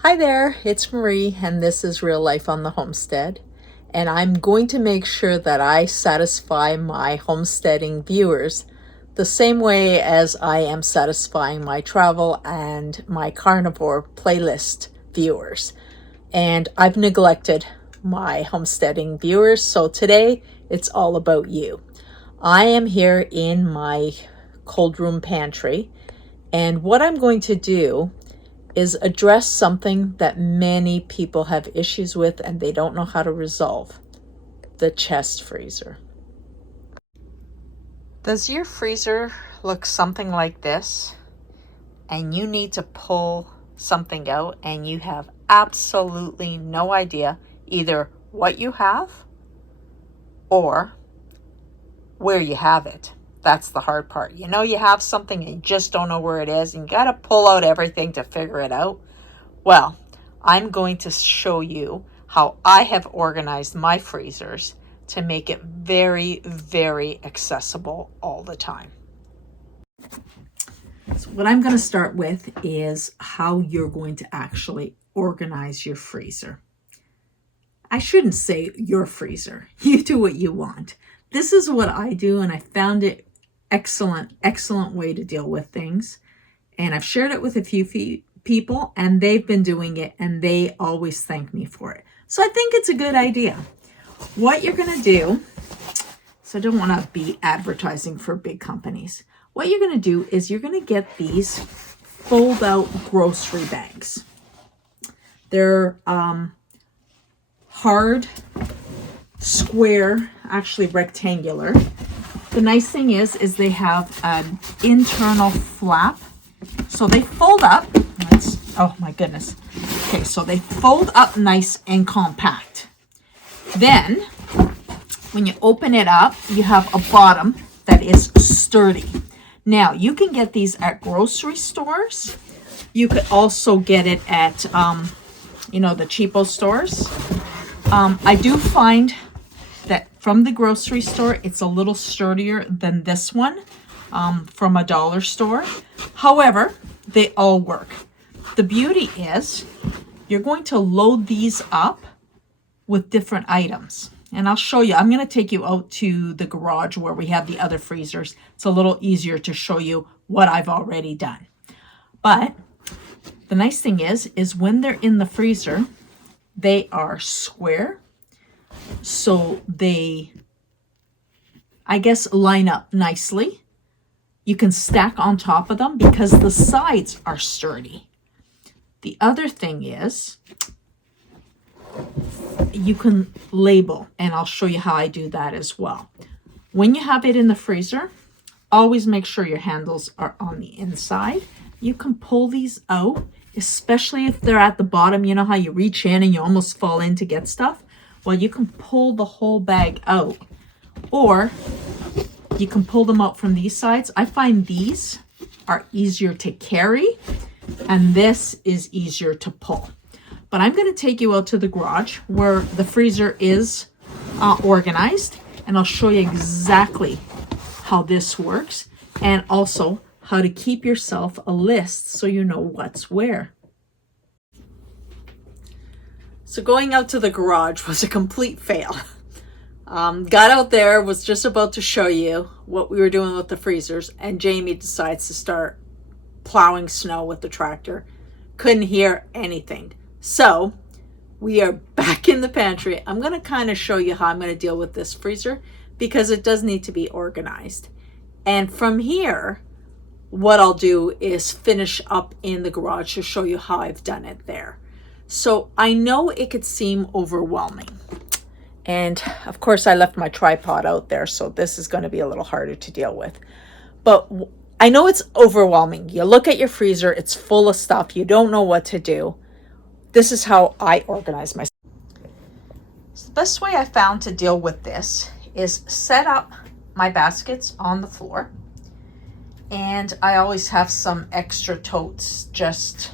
Hi there, it's Marie, and this is Real Life on the Homestead. And I'm going to make sure that I satisfy my homesteading viewers the same way as I am satisfying my travel and my carnivore playlist viewers. And I've neglected my homesteading viewers, so today it's all about you. I am here in my cold room pantry, and what I'm going to do is address something that many people have issues with and they don't know how to resolve: the chest freezer. Does your freezer look something like this, and you need to pull something out and you have absolutely no idea either what you have or where you have it? That's the hard part. You know you have something and you just don't know where it is, and you got to pull out everything to figure it out. Well, I'm going to show you how I have organized my freezers to make it very, very accessible all the time. So what I'm going to start with is how you're going to actually organize your freezer. I shouldn't say your freezer. You do what you want. This is what I do, and I found it excellent way to deal with things. And I've shared it with a few people, and they've been doing it, and they always thank me for it. So I think it's a good idea. What you're going to do, so I don't want to be advertising for big companies. What you're going to do is you're going to get these fold out grocery bags. They're hard, square, actually rectangular. The nice thing is they have an internal flap. So they fold up. Oh my goodness. Okay, so they fold up nice and compact. Then, when you open it up, you have a bottom that is sturdy. Now, you can get these at grocery stores. You could also get it at, the cheapo stores. I do find that from the grocery store, it's a little sturdier than this one from a dollar store. However, they all work. The beauty is you're going to load these up with different items. And I'll show you. I'm going to take you out to the garage where we have the other freezers. It's a little easier to show you what I've already done. But the nice thing is when they're in the freezer, they are square. So they, I guess, line up nicely. You can stack on top of them because the sides are sturdy. The other thing is you can label, and I'll show you how I do that as well. When you have it in the freezer, always make sure your handles are on the inside. You can pull these out, especially if they're at the bottom. You know how you reach in and you almost fall in to get stuff? Well, you can pull the whole bag out, or you can pull them out from these sides. I find these are easier to carry, and this is easier to pull. But I'm going to take you out to the garage where the freezer is organized, and I'll show you exactly how this works, and also how to keep yourself a list so you know what's where. So going out to the garage was a complete fail. Got out there, was just about to show you what we were doing with the freezers, and Jamie decides to start plowing snow with the tractor. Couldn't hear anything. So we are back in the pantry. I'm going to kind of show you how I'm going to deal with this freezer because it does need to be organized. And from here, what I'll do is finish up in the garage to show you how I've done it there. So I know it could seem overwhelming. And of course I left my tripod out there, so this is going to be a little harder to deal with. But I know it's overwhelming. You look at your freezer, it's full of stuff. You don't know what to do. This is how I organize myself. So the best way I found to deal with this is set up my baskets on the floor. And I always have some extra totes just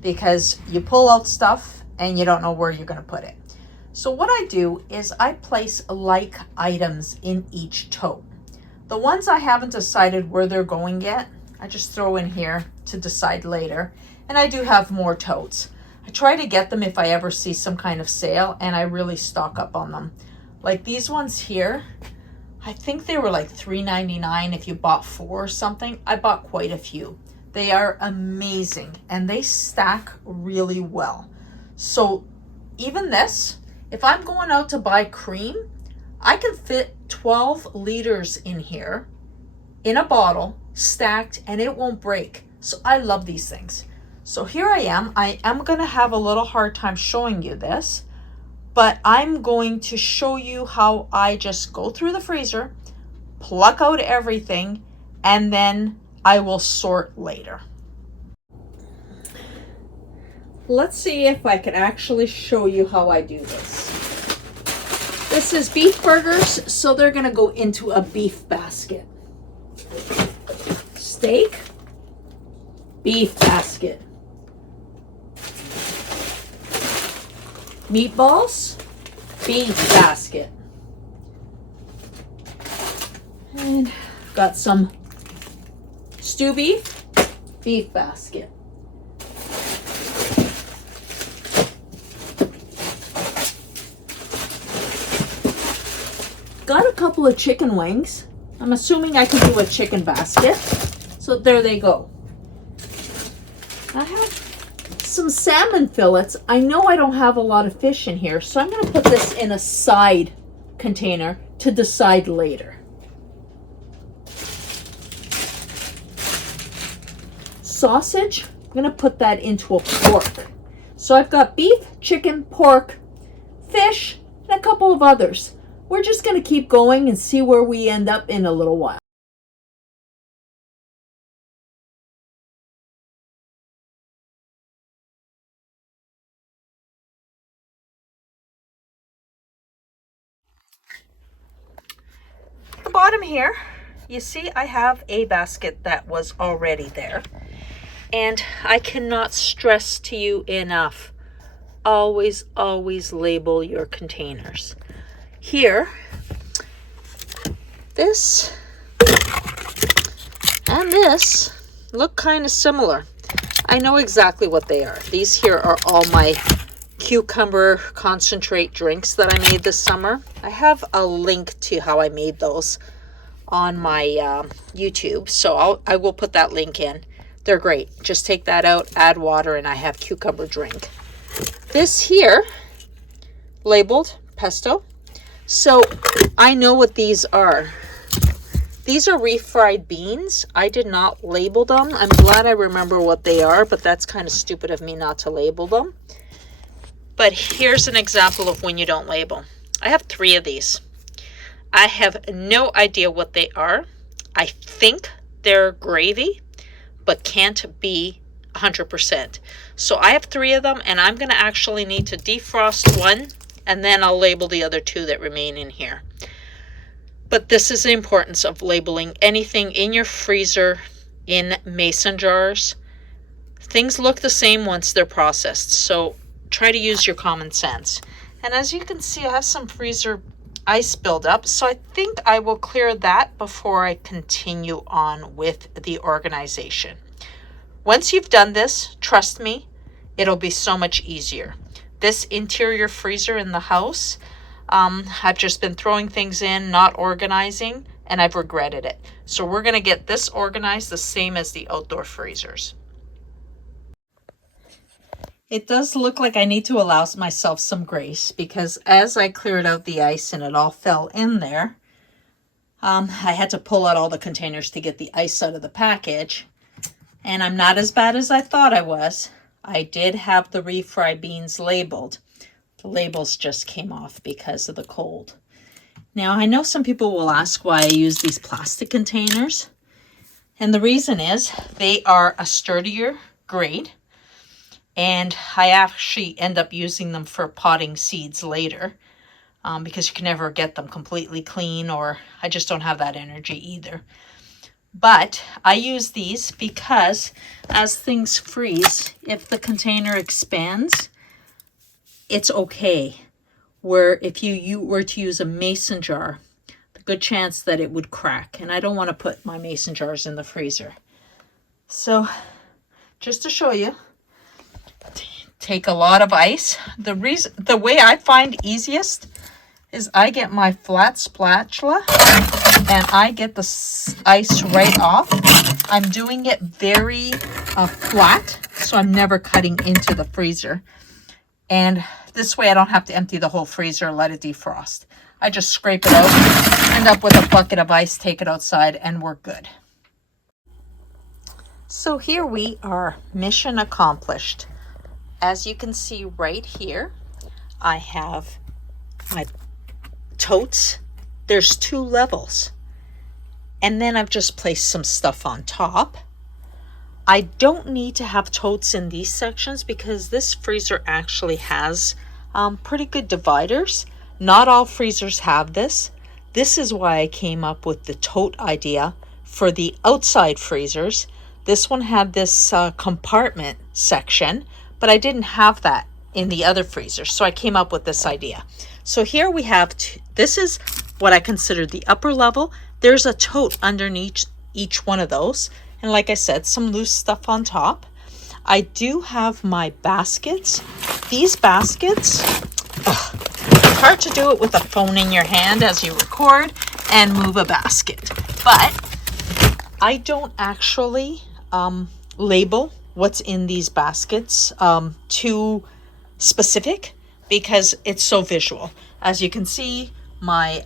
because you pull out stuff and you don't know where you're going to put it. So what I do is I place like items in each tote. The ones I haven't decided where they're going yet, I just throw in here to decide later. And I do have more totes. I try to get them if I ever see some kind of sale, and I really stock up on them. Like these ones here, I think they were like $3.99 if you bought 4 or something. I bought quite a few. They are amazing and they stack really well. So even this, if I'm going out to buy cream, I can fit 12 liters in here in a bottle, stacked, and it won't break. So I love these things. So here I am going to have a little hard time showing you this, but I'm going to show you how I just go through the freezer, pluck out everything, and then I will sort later. Let's see if I can actually show you how I do this. This is beef burgers, so they're going to go into a beef basket. Steak, beef basket. Meatballs, beef basket. And got some stew beef, beef basket. Got a couple of chicken wings. I'm assuming I can do a chicken basket. So there they go. I have some salmon fillets. I know I don't have a lot of fish in here, so I'm going to put this in a side container to decide later. Sausage, I'm going to put that into a pork. So I've got beef, chicken, pork, fish, and a couple of others. We're just going to keep going and see where we end up in a little while. At the bottom here, you see I have a basket that was already there. And I cannot stress to you enough, always, always label your containers. Here, this and this look kind of similar. I know exactly what they are. These here are all my cucumber concentrate drinks that I made this summer. I have a link to how I made those on my YouTube, so I will put that link in. They're great. Just take that out, add water, and I have cucumber drink. This here, labeled pesto. So I know what these are. These are refried beans. I did not label them. I'm glad I remember what they are, but that's kind of stupid of me not to label them. But here's an example of when you don't label. I have 3 of these. I have no idea what they are. I think they're gravy, but can't be 100%. So I have 3 of them, and I'm going to actually need to defrost one, and then I'll label the other 2 that remain in here. But this is the importance of labeling anything in your freezer in mason jars. Things look the same once they're processed, so try to use your common sense. And as you can see, I have some freezer ice buildup, so I think I will clear that before I continue on with the organization. Once you've done this, trust me, it'll be so much easier. This interior freezer in the house, I've just been throwing things in, not organizing, and I've regretted it. So we're going to get this organized the same as the outdoor freezers. It does look like I need to allow myself some grace, because as I cleared out the ice and it all fell in there, I had to pull out all the containers to get the ice out of the package. And I'm not as bad as I thought I was. I did have the refried beans labeled. The labels just came off because of the cold. Now, I know some people will ask why I use these plastic containers. And the reason is they are a sturdier grade. And I actually end up using them for potting seeds later. Because you can never get them completely clean, or I just don't have that energy either. But I use these because as things freeze, if the container expands, it's okay. Where if you were to use a mason jar, the good chance that it would crack. And I don't want to put my mason jars in the freezer. So just to show you, take a lot of ice. The way I find easiest is I get my flat spatula and I get the ice right off. I'm doing it very flat, so I'm never cutting into the freezer. And this way I don't have to empty the whole freezer and let it defrost. I just scrape it out, end up with a bucket of ice, take it outside, and we're good. So here we are, mission accomplished. As you can see right here, I have my totes. There's 2 levels. And then I've just placed some stuff on top. I don't need to have totes in these sections because this freezer actually has pretty good dividers. Not all freezers have this. This is why I came up with the tote idea for the outside freezers. This one had this compartment section, but I didn't have that in the other freezers. So I came up with this idea. So here we have, this is what I consider the upper level. There's a tote underneath each one of those. And like I said, some loose stuff on top. I do have my baskets. These baskets, it's hard to do it with a phone in your hand as you record and move a basket. But I don't actually label what's in these baskets too specific because it's so visual. As you can see, my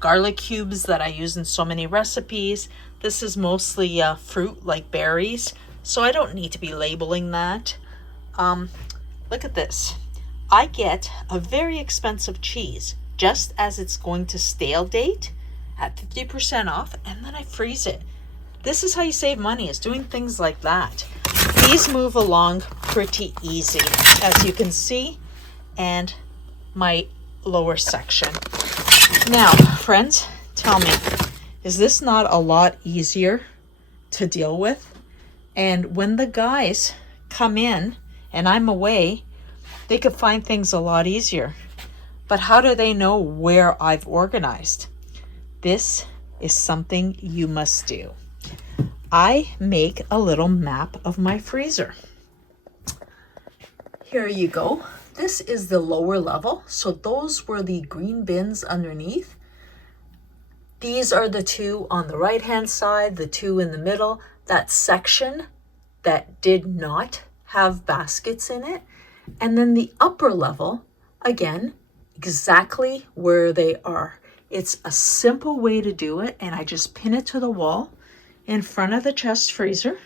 garlic cubes that I use in so many recipes, this is mostly fruit like berries, so I don't need to be labeling that. Look at this. I get a very expensive cheese just as it's going to stale date at 50% off, and then I freeze it. This is how you save money, is doing things like that. These move along pretty easy, as you can see, and my lower section. Now, friends, tell me, is this not a lot easier to deal with? And when the guys come in and I'm away, they could find things a lot easier. But how do they know where I've organized? This is something you must do. I make a little map of my freezer. Here you go. This is the lower level. So those were the green bins underneath. These are the 2 on the right hand side, the 2 in the middle. That section that did not have baskets in it. And then the upper level, again, exactly where they are. It's a simple way to do it, and I just pin it to the wall in front of the chest freezer,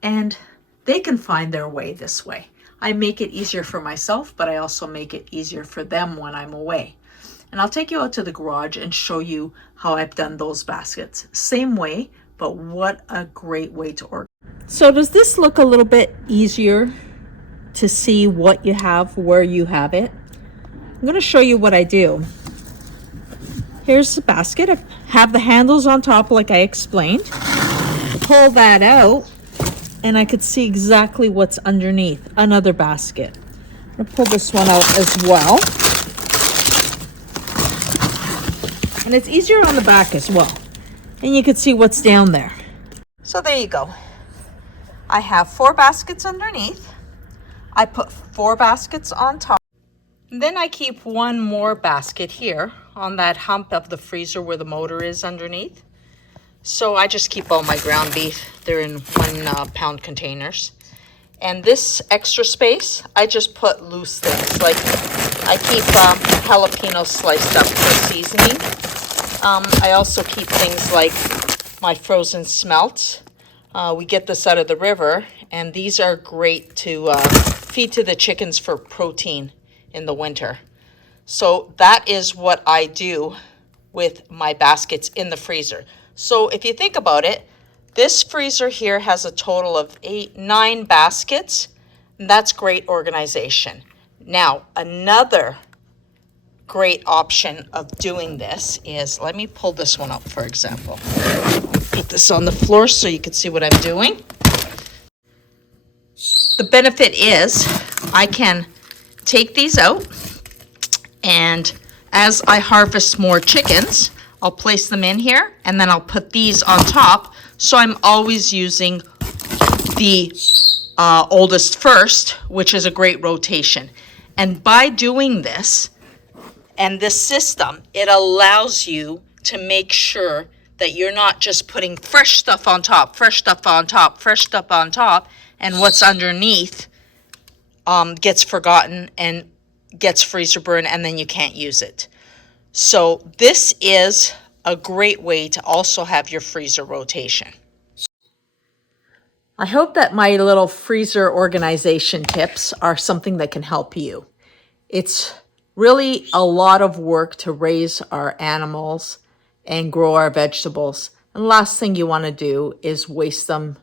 and they can find their way this way. I make it easier for myself, but I also make it easier for them when I'm away. And I'll take you out to the garage and show you how I've done those baskets. Same way, but what a great way to organize. So does this look a little bit easier to see what you have, where you have it? I'm going to show you what I do. Here's the basket. I have the handles on top like I explained. Pull that out and I could see exactly what's underneath another basket. I'm going to pull this one out as well. And it's easier on the back as well. And you can see what's down there. So there you go. I have 4 baskets underneath. I put 4 baskets on top. And then I keep 1 more basket here on that hump of the freezer where the motor is underneath. So I just keep all my ground beef. They're in 1 pound containers. And this extra space, I just put loose things. Like I keep jalapenos sliced up for seasoning. I also keep things like my frozen smelts. We get this out of the river, and these are great to feed to the chickens for protein in the winter. So that is what I do with my baskets in the freezer. So if you think about it, this freezer here has a total of 9 baskets. And that's great organization. Now, another great option of doing this is, let me pull this one up, for example. Put this on the floor so you can see what I'm doing. The benefit is I can take these out, and as I harvest more chickens, I'll place them in here, and then I'll put these on top, so I'm always using the oldest first, which is a great rotation. And by doing this, and this system, it allows you to make sure that you're not just putting fresh stuff on top, fresh stuff on top, fresh stuff on top, and what's underneath gets forgotten and gets freezer burn, and then you can't use it. So this is a great way to also have your freezer rotation. I hope that my little freezer organization tips are something that can help you. It's really a lot of work to raise our animals and grow our vegetables. And the last thing you want to do is waste them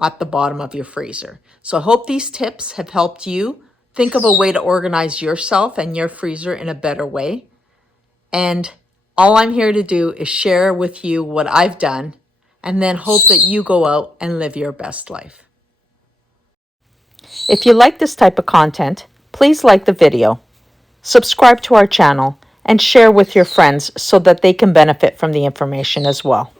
at the bottom of your freezer. So I hope these tips have helped you think of a way to organize yourself and your freezer in a better way. And all I'm here to do is share with you what I've done and then hope that you go out and live your best life. If you like this type of content, please like the video, subscribe to our channel, and share with your friends so that they can benefit from the information as well.